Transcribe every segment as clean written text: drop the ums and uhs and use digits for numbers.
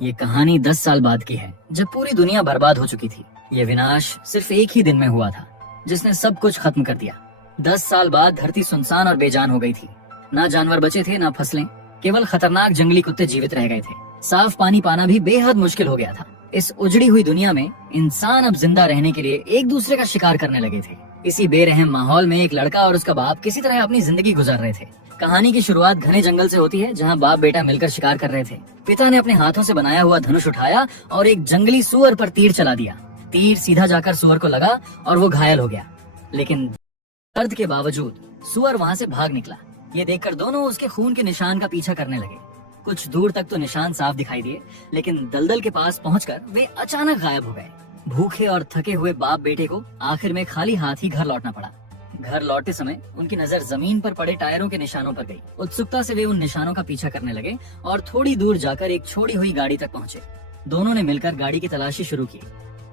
ये कहानी 10 साल बाद की है, जब पूरी दुनिया बर्बाद हो चुकी थी। ये विनाश सिर्फ एक ही दिन में हुआ था, जिसने सब कुछ खत्म कर दिया। 10 साल बाद धरती सुनसान और बेजान हो गई थी। ना जानवर बचे थे, ना फसलें, केवल खतरनाक जंगली कुत्ते जीवित रह गए थे। साफ पानी पाना भी बेहद मुश्किल हो गया था। इस उजड़ी हुई दुनिया में इंसान अब जिंदा रहने के लिए एक दूसरे का शिकार करने लगे थे। इसी बेरहम माहौल में एक लड़का और उसका बाप किसी तरह अपनी जिंदगी गुजार रहे थे। कहानी की शुरुआत घने जंगल से होती है, जहां बाप बेटा मिलकर शिकार कर रहे थे। पिता ने अपने हाथों से बनाया हुआ धनुष उठाया और एक जंगली सुअर पर तीर चला दिया। तीर सीधा जाकर सुअर को लगा और वो घायल हो गया, लेकिन दर्द के बावजूद सुअर वहां से भाग निकला। ये देखकर दोनों उसके खून के निशान का पीछा करने लगे। कुछ दूर तक तो निशान साफ दिखाई दिए, लेकिन दलदल के पास पहुंचकर वे अचानक गायब हो गए। भूखे और थके हुए बाप बेटे को आखिर में खाली हाथ ही घर लौटना पड़ा। घर लौटते समय उनकी नजर जमीन पर पड़े टायरों के निशानों पर गई। उत्सुकता से वे उन निशानों का पीछा करने लगे और थोड़ी दूर जाकर एक छोड़ी हुई गाड़ी तक पहुंचे। दोनों ने मिलकर गाड़ी की तलाशी शुरू की।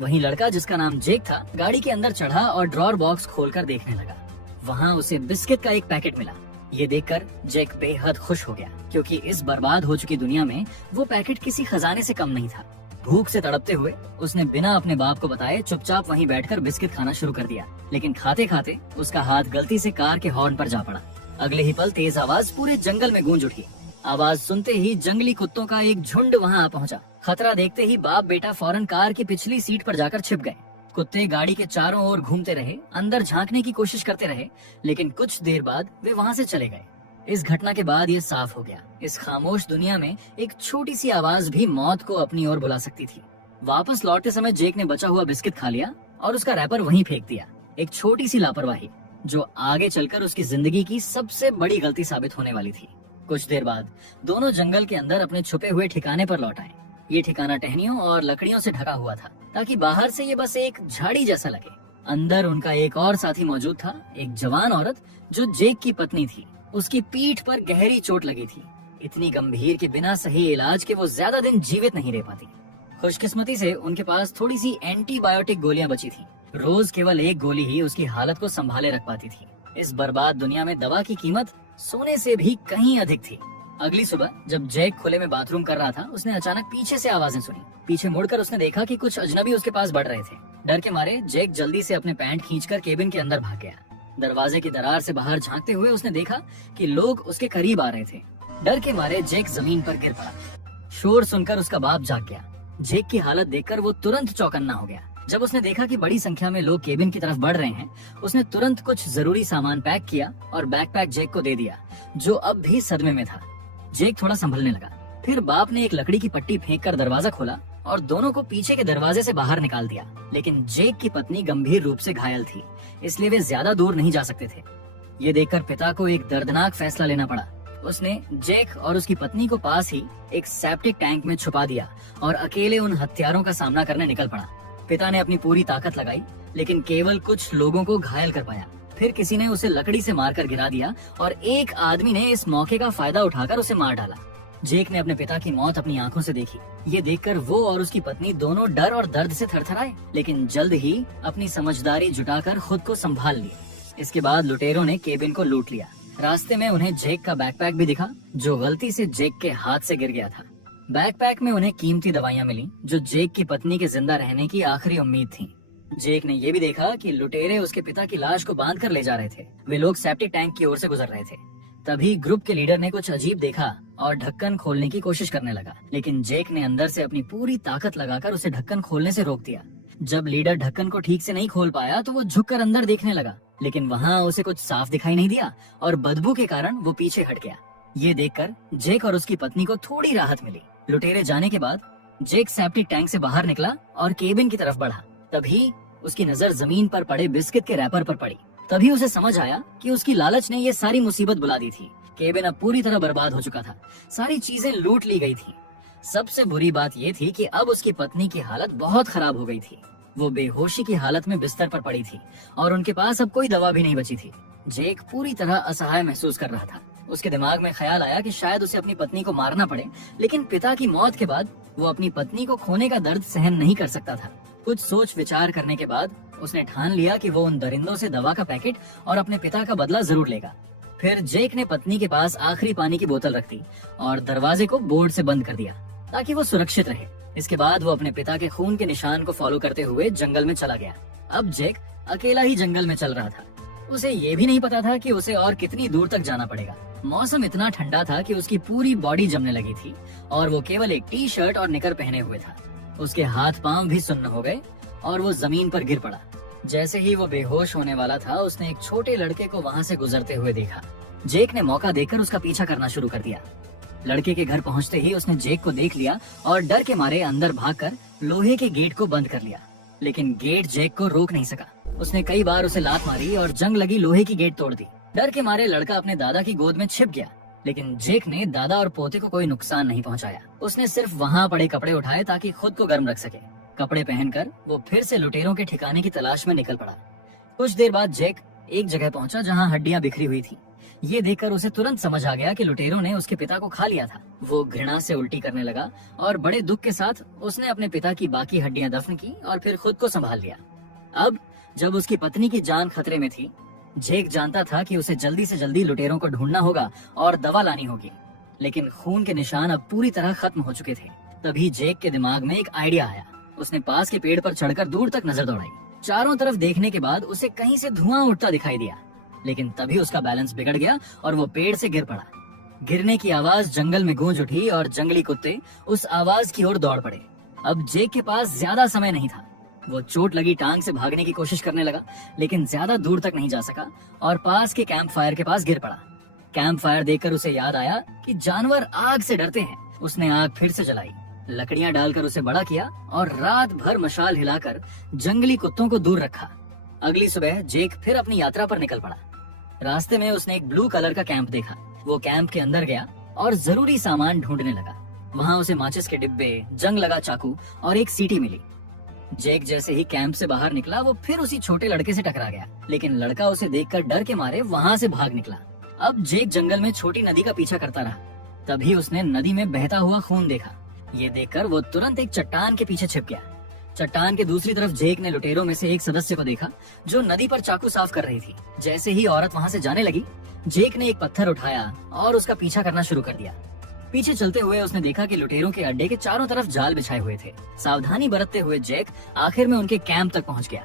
वहीं लड़का, जिसका नाम जेक था, गाड़ी के अंदर चढ़ा और ड्रॉर बॉक्स खोलकर देखने लगा। वहाँ उसे बिस्किट का एक पैकेट मिला। ये देखकर जेक बेहद खुश हो गया, क्योंकि इस बर्बाद हो चुकी दुनिया में वो पैकेट किसी खजाने से कम नहीं था। भूख से तड़पते हुए उसने बिना अपने बाप को बताए चुपचाप वहीं बैठकर बिस्किट खाना शुरू कर दिया। लेकिन खाते खाते उसका हाथ गलती से कार के हॉर्न पर जा पड़ा। अगले ही पल तेज आवाज पूरे जंगल में गूंज उठी। आवाज सुनते ही जंगली कुत्तों का एक झुंड वहां आ पहुंचा। खतरा देखते ही बाप बेटा फौरन कार की पिछली सीट पर जाकर छिप गए। कुत्ते गाड़ी के चारों ओर घूमते रहे, अंदर झांकने की कोशिश करते रहे, लेकिन कुछ देर बाद वे वहां से चले गए। इस घटना के बाद ये साफ हो गया, इस खामोश दुनिया में एक छोटी सी आवाज भी मौत को अपनी ओर बुला सकती थी। वापस लौटते समय जेक ने बचा हुआ बिस्किट खा लिया और उसका रैपर वहीं फेंक दिया। एक छोटी सी लापरवाही जो आगे चलकर उसकी जिंदगी की सबसे बड़ी गलती साबित होने वाली थी। कुछ देर बाद दोनों जंगल के अंदर अपने छुपे हुए ठिकाने पर लौट आए। ये ठिकाना टहनियों और लकड़ियों से ढका हुआ था, ताकि बाहर से ये बस एक झाड़ी जैसा लगे। अंदर उनका एक और साथी मौजूद था, एक जवान औरत जो जेक की पत्नी थी। उसकी पीठ पर गहरी चोट लगी थी, इतनी गंभीर कि बिना सही इलाज के वो ज्यादा दिन जीवित नहीं रह पाती। खुशकिस्मती से उनके पास थोड़ी सी एंटीबायोटिक गोलियां बची थी। रोज केवल एक गोली ही उसकी हालत को संभाले रख पाती थी। इस बर्बाद दुनिया में दवा की कीमत सोने से भी कहीं अधिक थी। अगली सुबह जब जैक खुले में बाथरूम कर रहा था, उसने अचानक पीछे से आवाजें सुनी। पीछे मुड़कर उसने देखा कि कुछ अजनबी उसके पास बढ़ रहे थे। डर के मारे जैक जल्दी से अपने पैंट खींचकर केबिन के अंदर भाग गया। दरवाजे की दरार से बाहर झांकते हुए उसने देखा कि लोग उसके करीब आ रहे थे। डर के मारे जैक जमीन पर गिर पड़ा। शोर सुनकर उसका बाप जाग गया। जैक की हालत देखकर वो तुरंत चौकन्ना हो गया। जब उसने देखा कि बड़ी संख्या में लोग केबिन की तरफ बढ़ रहे हैं, उसने तुरंत कुछ जरूरी सामान पैक किया और बैकपैक जैक को दे दिया, जो अब भी सदमे में था। जैक थोड़ा संभलने लगा। फिर बाप ने एक लकड़ी की पट्टी फेंककर दरवाजा खोला और दोनों को पीछे के दरवाजे से बाहर निकाल दिया। लेकिन जैक की पत्नी गंभीर रूप से घायल थी, इसलिए वे ज्यादा दूर नहीं जा सकते थे। ये देखकर पिता को एक दर्दनाक फैसला लेना पड़ा। उसने जैक और उसकी पत्नी को पास ही एक सेप्टिक टैंक में छुपा दिया और अकेले उन हत्यारों का सामना करने निकल पड़ा। पिता ने अपनी पूरी ताकत लगाई, लेकिन केवल कुछ लोगों को घायल कर पाया। फिर किसी ने उसे लकड़ी से मारकर गिरा दिया और एक आदमी ने इस मौके का फायदा उठाकर उसे मार डाला। जेक ने अपने पिता की मौत अपनी आंखों से देखी। ये देखकर वो और उसकी पत्नी दोनों डर और दर्द से थरथराए, लेकिन जल्द ही अपनी समझदारी जुटाकर खुद को संभाल लिया। इसके बाद लुटेरों ने केबिन को लूट लिया। रास्ते में उन्हें जेक का बैकपैक भी दिखा, जो गलती से जेक के हाथ से गिर गया था। बैकपैक में उन्हें कीमती दवाइयां मिली, जो जेक की पत्नी के जिंदा रहने की आखिरी उम्मीद थी। जेक ने यह भी देखा कि लुटेरे उसके पिता की लाश को बांध कर ले जा रहे थे। वे लोग सेप्टिक टैंक की ओर से गुजर रहे थे। तभी ग्रुप के लीडर ने कुछ अजीब देखा और ढक्कन खोलने की कोशिश करने लगा, लेकिन जेक ने अंदर से अपनी पूरी ताकत लगाकर उसे ढक्कन खोलने से रोक दिया। जब लीडर ढक्कन को ठीक से नहीं खोल पाया तो वो झुककर अंदर देखने लगा, लेकिन वहाँ उसे कुछ साफ दिखाई नहीं दिया और बदबू के कारण वो पीछे हट गया। ये देखकर जेक और उसकी पत्नी को थोड़ी राहत मिली। लुटेरे जाने के बाद जेक सेप्टिक टैंक से बाहर निकला और केबिन की तरफ बढ़ा। तभी उसकी नजर जमीन पर पड़े बिस्किट के रैपर पर पड़ी। तभी उसे समझ आया कि उसकी लालच ने ये सारी मुसीबत बुला दी थी। केबिन अब पूरी तरह बर्बाद हो चुका था, सारी चीजें लूट ली गई थी। सबसे बुरी बात ये थी कि अब उसकी पत्नी की हालत बहुत खराब हो गई थी। वो बेहोशी की हालत में बिस्तर पर पड़ी थी और उनके पास अब कोई दवा भी नहीं बची थी। जेक पूरी तरह असहाय महसूस कर रहा था। उसके दिमाग में ख्याल आया कि शायद उसे अपनी पत्नी को मारना पड़े, लेकिन पिता की मौत के बाद वो अपनी पत्नी को खोने का दर्द सहन नहीं कर सकता था। कुछ सोच विचार करने के बाद उसने ठान लिया कि वो उन दरिंदों से दवा का पैकेट और अपने पिता का बदला जरूर लेगा। फिर जेक ने पत्नी के पास आखिरी पानी की बोतल रख दी और दरवाजे को बोर्ड से बंद कर दिया। ताकि वो सुरक्षित रहे। इसके बाद वो अपने पिता के खून के निशान को फॉलो करते हुए जंगल में चला गया। अब जैक अकेला ही जंगल में चल रहा था। उसे ये भी नहीं पता था कि उसे और कितनी दूर तक जाना पड़ेगा। मौसम इतना ठंडा था कि उसकी पूरी बॉडी जमने लगी थी और वो केवल एक टी शर्ट और निकर पहने हुए था। उसके हाथ पांव भी सुन्न हो गए और वो जमीन पर गिर पड़ा। जैसे ही वो बेहोश होने वाला था, उसने एक छोटे लड़के को वहाँ से गुजरते हुए देखा। जेक ने मौका देखकर उसका पीछा करना शुरू कर दिया। लड़के के घर पहुँचते ही उसने जेक को देख लिया और डर के मारे अंदर भागकर लोहे के गेट को बंद कर लिया, लेकिन गेट जेक को रोक नहीं सका। उसने कई बार उसे लात मारी और जंग लगी लोहे की गेट तोड़ दी। डर के मारे लड़का अपने दादा की गोद में छिप गया, लेकिन जेक ने दादा और पोते को कोई नुकसान नहीं पहुंचाया। उसने सिर्फ वहाँ पड़े कपड़े उठाए ताकि खुद को गर्म रख सके। कपड़े पहनकर वो फिर से लुटेरों के ठिकाने की तलाश में निकल पड़ा। कुछ देर बाद जेक एक जगह पहुंचा जहाँ हड्डियां बिखरी हुई थी। ये देखकर उसे तुरंत समझ आ गया कि लुटेरों ने उसके पिता को खा लिया था। वो घृणा से उल्टी करने लगा और बड़े दुख के साथ उसने अपने पिता की बाकी हड्डियां दफन की और फिर खुद को संभाल लिया। अब जब उसकी पत्नी की जान खतरे में थी, जेक जानता था कि उसे जल्दी से जल्दी लुटेरों को ढूंढना होगा और दवा लानी होगी, लेकिन खून के निशान अब पूरी तरह खत्म हो चुके थे। तभी जेक के दिमाग में एक आइडिया आया। उसने पास के पेड़ पर चढ़कर दूर तक नजर दौड़ाई। चारों तरफ देखने के बाद उसे कहीं से धुआं उठता दिखाई दिया, लेकिन तभी उसका बैलेंस बिगड़ गया और वो पेड़ से गिर पड़ा। गिरने की आवाज जंगल में गूंज उठी और जंगली कुत्ते उस आवाज की ओर दौड़ पड़े। अब जेक के पास ज्यादा समय नहीं था। वो चोट लगी टांग से भागने की कोशिश करने लगा, लेकिन ज्यादा दूर तक नहीं जा सका और पास के कैंप फायर के पास गिर पड़ा। कैंप फायर देखकर उसे याद आया कि जानवर आग से डरते हैं। उसने आग फिर से जलाई, लकड़ियां डालकर उसे बड़ा किया और रात भर मशाल हिलाकर जंगली कुत्तों को दूर रखा। अगली सुबह जेक फिर अपनी यात्रा पर निकल पड़ा। रास्ते में उसने एक ब्लू कलर का कैंप देखा। वो कैंप के अंदर गया और जरूरी सामान ढूंढने लगा। वहाँ उसे माचिस के डिब्बे, जंग लगा चाकू और एक सीटी मिली। जेक जैसे ही कैंप से बाहर निकला, वो फिर उसी छोटे लड़के से टकरा गया, लेकिन लड़का उसे देखकर डर के मारे वहाँ से भाग निकला। अब जेक जंगल में छोटी नदी का पीछा करता रहा। तभी उसने नदी में बहता हुआ खून देखा। ये देखकर वो तुरंत एक चट्टान के पीछे छिप गया। चट्टान के दूसरी तरफ जेक ने लुटेरों में से एक सदस्य को देखा जो नदी पर चाकू साफ कर रही थी। जैसे ही औरत वहाँ से जाने लगी, जेक ने एक पत्थर उठाया और उसका पीछा करना शुरू कर दिया। पीछे चलते हुए उसने देखा कि लुटेरों के अड्डे के चारों तरफ जाल बिछाए हुए थे। सावधानी बरतते हुए जेक आखिर में उनके कैंप तक पहुंच गया।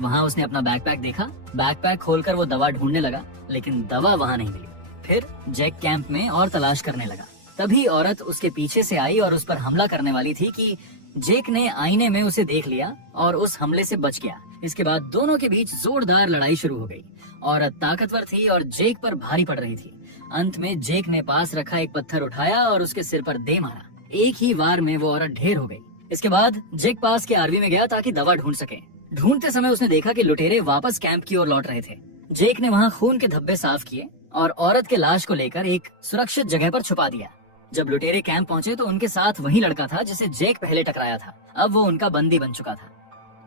वहां उसने अपना बैकपैक देखा। बैकपैक खोलकर वो दवा ढूंढने लगा, लेकिन दवा वहां नहीं मिली। फिर जेक कैंप में और तलाश करने लगा। तभी औरत उसके पीछे से आई और उस पर हमला करने वाली थी कि जेक ने आईने में उसे देख लिया और उस हमले से बच गया। इसके बाद दोनों के बीच जोरदार लड़ाई शुरू हो गई। औरत ताकतवर थी और जेक पर भारी पड़ रही थी। अंत में जेक ने पास रखा एक पत्थर उठाया और उसके सिर पर दे मारा। एक ही वार में वो औरत ढेर हो गई। इसके बाद जेक पास के आरवी में गया ताकि दवा ढूंढ सके। ढूंढते समय उसने देखा कि लुटेरे वापस कैंप की ओर लौट रहे थे। जेक ने वहाँ खून के धब्बे साफ किए और औरत के लाश को लेकर एक सुरक्षित जगह पर छुपा दिया। जब लुटेरे कैंप पहुंचे तो उनके साथ वही लड़का था जिसे जेक पहले टकराया था। अब वो उनका बंदी बन चुका था।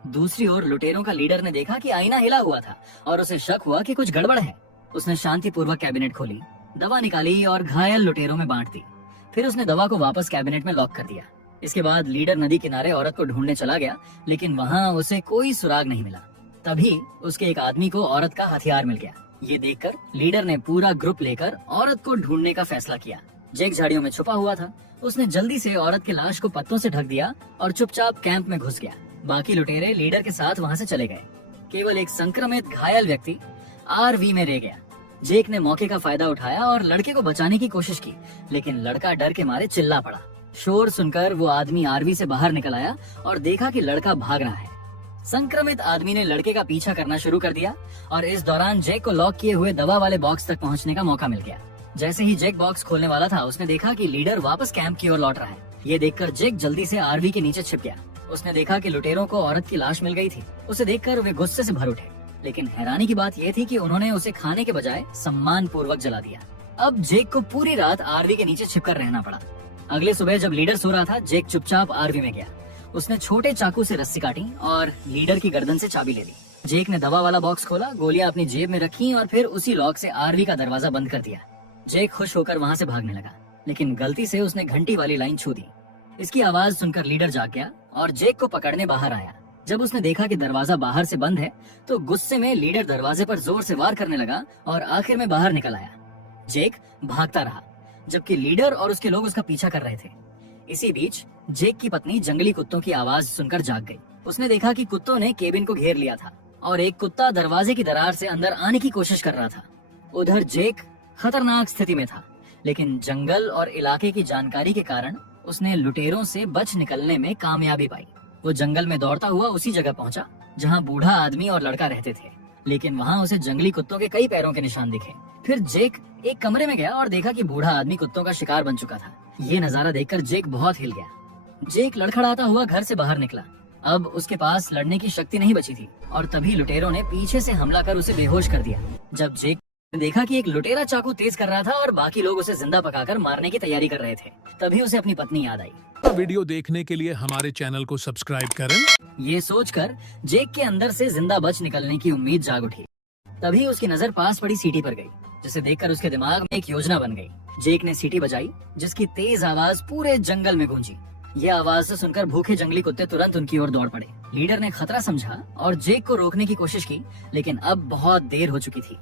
दूसरी ओर लुटेरों का लीडर ने देखा कि आईना हिला हुआ था और उसे शक हुआ कि कुछ गड़बड़ है। उसने शांतिपूर्वक कैबिनेट खोली, दवा निकाली और घायल लुटेरों में बांट दी। फिर उसने दवा को वापस कैबिनेट में लॉक कर दिया। इसके बाद लीडर नदी किनारे औरत को ढूंढने चला गया, लेकिन वहाँ उसे कोई सुराग नहीं मिला। तभी उसके एक आदमी को औरत का हथियार मिल गया। ये देखकर लीडर ने पूरा ग्रुप लेकर औरत को ढूंढने का फैसला किया। जेक झाड़ियों में छुपा हुआ था। उसने जल्दी से औरत की लाश को पत्तों से ढक दिया और चुपचाप कैंप में घुस गया। बाकी लुटेरे लीडर के साथ वहाँ से चले गए। केवल एक संक्रमित घायल व्यक्ति आरवी में रह गया। जेक ने मौके का फायदा उठाया और लड़के को बचाने की कोशिश की, लेकिन लड़का डर के मारे चिल्ला पड़ा। शोर सुनकर वो आदमी आरवी से बाहर निकल आया और देखा कि लड़का भाग रहा है। संक्रमित आदमी ने लड़के का पीछा करना शुरू कर दिया और इस दौरान जेक को लॉक किए हुए दवा वाले बॉक्स तक पहुंचने का मौका मिल गया। जैसे ही जेक बॉक्स खोलने वाला था, उसने देखा कि लीडर वापस कैंप की ओर लौट रहा है। ये देखकर जेक जल्दी से आरवी के नीचे छिप गया। उसने देखा कि लुटेरों को औरत की लाश मिल गई थी। उसे देखकर वे गुस्से से भर उठे, लेकिन हैरानी की बात यह थी कि उन्होंने उसे खाने के बजाय सम्मान पूर्वक जला दिया। अब जेक को पूरी रात आरवी के नीचे छिपकर रहना पड़ा। अगले सुबह जब लीडर सो रहा था, जेक चुपचाप आरवी में गया। उसने छोटे चाकू से रस्सी काटी और लीडर की गर्दन से चाबी ले ली। जेक ने दवा वाला बॉक्स खोला, गोलियां अपनी जेब में रखी और फिर उसी लॉक से आरवी का दरवाजा बंद कर दिया। जेक खुश होकर वहाँ से भागने लगा, लेकिन गलती से उसने घंटी वाली लाइन छू दी। इसकी आवाज सुनकर लीडर जाग गया और जेक को पकड़ने बाहर आया। जब उसने देखा कि दरवाजा बाहर से बंद है, तो गुस्से में लीडर दरवाजे पर जोर से वार करने लगा और आखिर में बाहर निकल आया। जेक भागता रहा, जबकि लीडर और उसके लोग उसका पीछा कर रहे थे। इसी बीच जेक की पत्नी जंगली कुत्तों की आवाज सुनकर जाग गई। उसने देखा कि कुत्तों ने केबिन को घेर लिया था और एक कुत्ता दरवाजे की दरार से अंदर आने की कोशिश कर रहा था। उधर जेक खतरनाक स्थिति में था, लेकिन जंगल और इलाके की जानकारी के कारण उसने लुटेरों से बच निकलने में कामयाबी पाई। वो जंगल में दौड़ता हुआ उसी जगह पहुंचा जहां बूढ़ा आदमी और लड़का रहते थे, लेकिन वहां उसे जंगली कुत्तों के कई पैरों के निशान दिखे। फिर जेक एक कमरे में गया और देखा कि बूढ़ा आदमी कुत्तों का शिकार बन चुका था। ये नजारा देखकर जेक बहुत हिल गया। जेक लड़खड़ाता हुआ घर से बाहर निकला। अब उसके पास लड़ने की शक्ति नहीं बची थी और तभी लुटेरों ने पीछे से हमला कर उसे बेहोश कर दिया। जब जेक ने देखा कि एक लुटेरा चाकू तेज कर रहा था और बाकी लोग उसे जिंदा पकाकर मारने की तैयारी कर रहे थे, तभी उसे अपनी पत्नी याद आई। वीडियो देखने के लिए हमारे चैनल को सब्सक्राइब करें। ये सोचकर जेक के अंदर से जिंदा बच निकलने की उम्मीद जाग उठी। तभी उसकी नजर पास पड़ी सीटी पर गई, जिसे देखकर उसके दिमाग में एक योजना बन गई। जेक ने सीटी बजाई, जिसकी तेज आवाज पूरे जंगल में गूंजी। ये आवाज सुनकर भूखे जंगली कुत्ते तुरंत उनकी ओर दौड़ पड़े। लीडर ने खतरा समझा और जेक को रोकने की कोशिश की, लेकिन अब बहुत देर हो चुकी थी।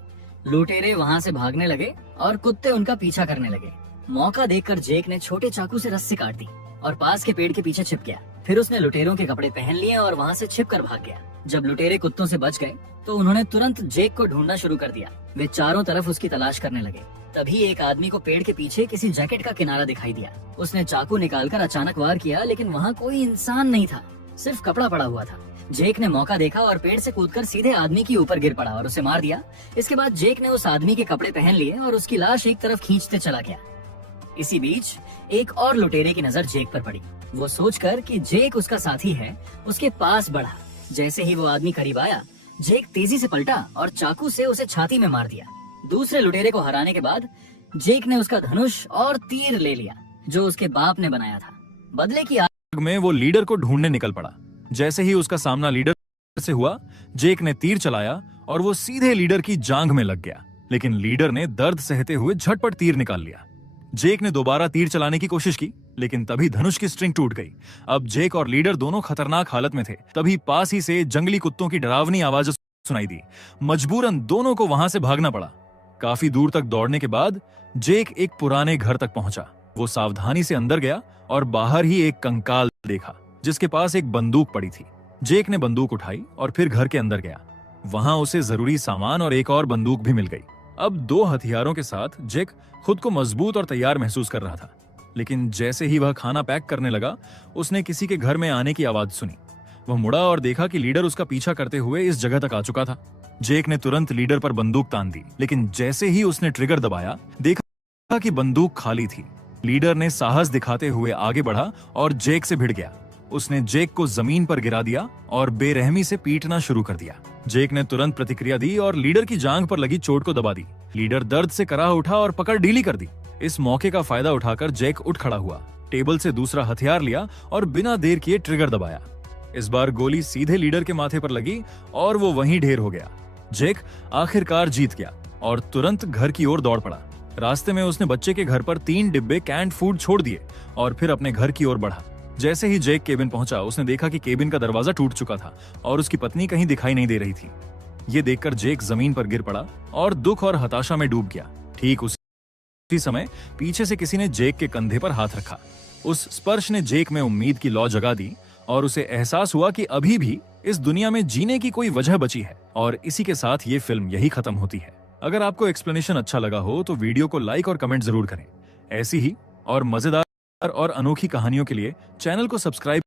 लुटेरे वहाँ से भागने लगे और कुत्ते उनका पीछा करने लगे। मौका देखकर जेक ने छोटे चाकू से रस्सी काट दी और पास के पेड़ के पीछे छिप गया। फिर उसने लुटेरों के कपड़े पहन लिए और वहाँ से छिप कर भाग गया। जब लुटेरे कुत्तों से बच गए तो उन्होंने तुरंत जेक को ढूंढना शुरू कर दिया। वे चारों तरफ उसकी तलाश करने लगे। तभी एक आदमी को पेड़ के पीछे किसी जैकेट का किनारा दिखाई दिया। उसने चाकू निकालकर अचानक वार किया, लेकिन वहाँ कोई इंसान नहीं था, सिर्फ कपड़ा पड़ा हुआ था। जेक ने मौका देखा और पेड़ से कूदकर सीधे आदमी के ऊपर गिर पड़ा और उसे मार दिया। इसके बाद जेक ने उस आदमी के कपड़े पहन लिए और उसकी लाश एक तरफ खींचते चला गया। इसी बीच एक और लुटेरे की नजर जेक पर पड़ी। वो सोचकर कि जेक उसका साथी है, उसके पास बढ़ा। जैसे ही वो आदमी करीब आया, जेक तेजी से पलटा और चाकू से उसे छाती में मार दिया। दूसरे लुटेरे को हराने के बाद जेक ने उसका धनुष और तीर ले लिया, जो उसके बाप ने बनाया था। बदले की आग में वो लीडर को ढूंढने निकल पड़ा। जैसे ही उसका सामना लीडर से हुआ, जेक ने तीर चलाया और वो सीधे लीडर की जांघ में लग गया, लेकिन लीडर ने दर्द सहते हुए झटपट तीर निकाल लिया। जेक ने दोबारा तीर चलाने की कोशिश की, लेकिन तभी धनुष की स्ट्रिंग टूट गई। अब जेक और लीडर दोनों खतरनाक हालत में थे। तभी पास ही से जंगली कुत्तों की डरावनी आवाज सुनाई दी। मजबूरन दोनों को वहां से भागना पड़ा। काफी दूर तक दौड़ने के बाद जेक एक पुराने घर तक पहुंचा। वो सावधानी से अंदर गया और बाहर ही एक कंकाल देखा, जिसके पास एक बंदूक पड़ी थी। जेक ने बंदूक उठाई और फिर घर के अंदर गया। वहां उसे जरूरी सामान और एक और बंदूक भी मिल गई। अब 2 हथियारों के साथ जेक खुद को मजबूत और तैयार महसूस कर रहा था। लेकिन जैसे ही वह खाना पैक करने लगा, उसने किसी के घर में आने की आवाज सुनी। वह मुड़ा और देखा कि लीडर उसका पीछा करते हुए इस जगह तक आ चुका था। जेक ने तुरंत लीडर पर बंदूक तान दी, लेकिन जैसे ही उसने ट्रिगर दबाया, देखा कि बंदूक खाली थी। लीडर ने साहस दिखाते हुए आगे बढ़ा और जेक से भिड़ गया। उसने जेक को जमीन पर गिरा दिया और बेरहमी से पीटना शुरू कर दिया। जेक ने तुरंत प्रतिक्रिया दी और लीडर की जांघ पर लगी चोट को दबा दी। लीडर दर्द से कराह उठा और पकड़ ढीली कर दी। इस मौके का फायदा उठाकर जेक उठ खड़ा हुआ, टेबल से दूसरा हथियार लिया और बिना देर किए ट्रिगर दबाया। इस बार गोली सीधे लीडर के माथे पर लगी और वो वहीं ढेर हो गया। जेक आखिरकार जीत गया और तुरंत घर की ओर दौड़ पड़ा। रास्ते में उसने बच्चे के घर पर 3 डिब्बे कैंड फूड छोड़ दिए और फिर अपने घर की ओर बढ़ा। जैसे ही जेक केबिन पहुंचा, उसने देखा कि केबिन का दरवाजा टूट चुका था और उसकी पत्नी कहीं दिखाई नहीं दे रही थी। ये देखकर जेक जमीन पर गिर पड़ा और दुख और हताशा में डूब गया। ठीक उसी समय पीछे से किसी ने जेक के कंधे पर हाथ रखा। उस स्पर्श ने जेक में उम्मीद की लौ जगा दी और उसे एहसास हुआ कि अभी भी इस दुनिया में जीने की कोई वजह बची है। और इसी के साथ ये फिल्म यही खत्म होती है। अगर आपको एक्सप्लेनेशन अच्छा लगा हो तो वीडियो को लाइक और कमेंट जरूर करें। ऐसी ही और मजेदार और अनोखी कहानियों के लिए चैनल को सब्सक्राइब